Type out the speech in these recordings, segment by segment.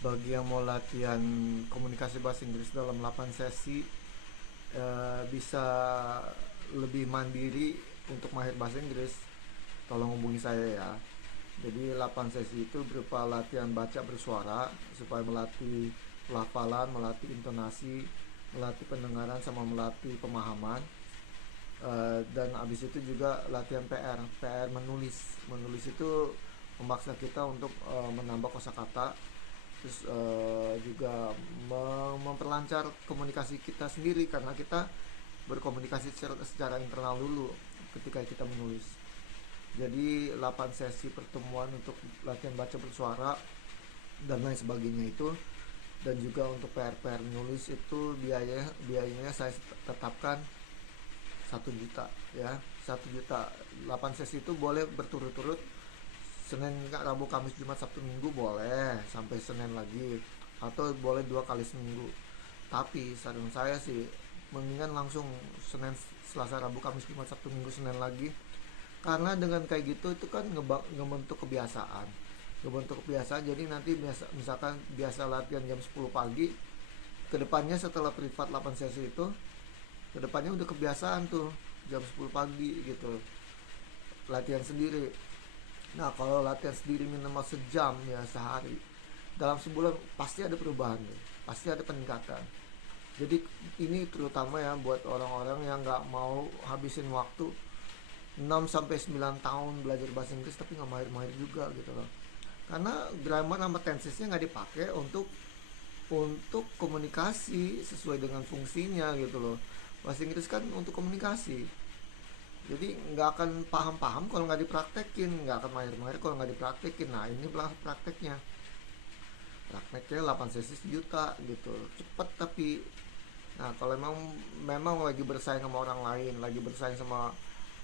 Bagi yang mau latihan komunikasi bahasa Inggris dalam 8 sesi, bisa lebih mandiri untuk mahir bahasa Inggris, tolong hubungi saya ya. Jadi 8 sesi itu berupa latihan baca bersuara supaya melatih pelafalan, melatih intonasi, melatih pendengaran sama melatih pemahaman. Dan abis itu juga latihan PR menulis itu memaksa kita untuk menambah kosakata, terus juga memperlancar komunikasi kita sendiri karena kita berkomunikasi secara internal dulu ketika kita menulis. Jadi 8 sesi pertemuan untuk latihan baca bersuara dan lain sebagainya itu, dan juga untuk PR menulis itu biayanya saya tetapkan 1 juta ya. 1 juta. 8 sesi itu boleh berturut-turut, Senin, Rabu, Kamis, Jumat, Sabtu, Minggu boleh sampai Senin lagi, atau boleh 2 kali seminggu. Tapi saran saya sih mendingan langsung Senin, Selasa, Rabu, Kamis, Jumat, Sabtu, Minggu, Senin lagi. Karena dengan kayak gitu itu kan ngebentuk kebiasaan. Jadi nanti misalkan biasa latihan jam 10 pagi, kedepannya setelah privat 8 sesi itu, kedepannya udah kebiasaan tuh jam 10 pagi gitu latihan sendiri. Nah kalau latihan sendiri minimal sejam ya sehari, dalam sebulan pasti ada perubahan nih, pasti ada peningkatan. Jadi ini terutama ya buat orang-orang yang nggak mau habisin waktu 6 sampai 9 tahun belajar bahasa Inggris tapi nggak mahir-mahir juga gitu loh. Karena grammar sama tensesnya nggak dipakai untuk komunikasi sesuai dengan fungsinya gitu loh. Bahasa Inggris kan untuk komunikasi. Jadi nggak akan paham-paham kalau nggak dipraktekin, nggak akan mahir-mahir kalau nggak dipraktekin. Nah ini prakteknya. Prakteknya 8 sesi 1 juta gitu, cepet tapi. Nah kalau memang lagi bersaing sama orang lain, lagi bersaing sama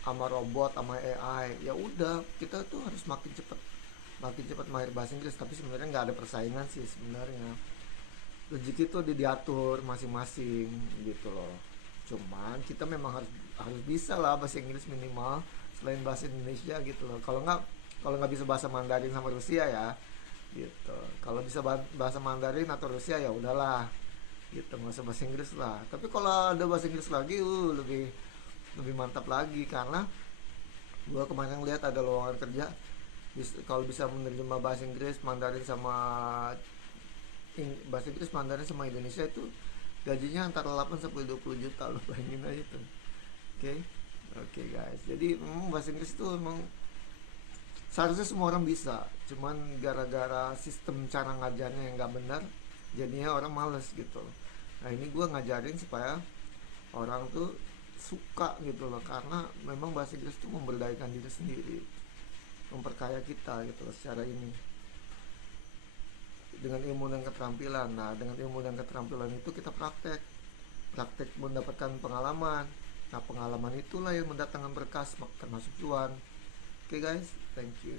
robot, sama AI, ya udah kita tuh harus makin cepat mahir bahasa Inggris. Tapi sebenarnya nggak ada persaingan sih sebenarnya. Rezeki tuh diatur masing-masing gitu loh. Cuman kita memang harus bisa lah bahasa Inggris minimal selain bahasa Indonesia gitu loh. Kalau nggak bisa bahasa Mandarin sama Rusia ya gitu. Kalau bisa bahasa Mandarin atau Rusia ya udahlah gitu, nggak usah bahasa Inggris lah. Tapi kalau ada bahasa Inggris lagi lebih lebih mantap lagi, karena gua kemarin lihat ada lowongan kerja kalau bisa menerjemah bahasa Inggris Mandarin sama bahasa Inggris Mandarin sama Indonesia itu gajinya antara 8 sampai 20 juta loh, bayangin aja tuh. Oke. Oke guys. Jadi bahasa Inggris itu emang seharusnya semua orang bisa, cuman gara-gara sistem cara ngajarnya yang nggak benar, jadinya orang males gitu. Nah ini gue ngajarin supaya orang tuh suka gitu loh, karena memang bahasa Inggris itu memberdayakan diri sendiri, memperkaya kita gitu loh secara ini, dengan ilmu dan keterampilan. Nah dengan ilmu dan keterampilan itu kita praktek mendapatkan pengalaman. Nah pengalaman itulah yang mendatangkan berkas termasuk cuan. Oke guys, thank you.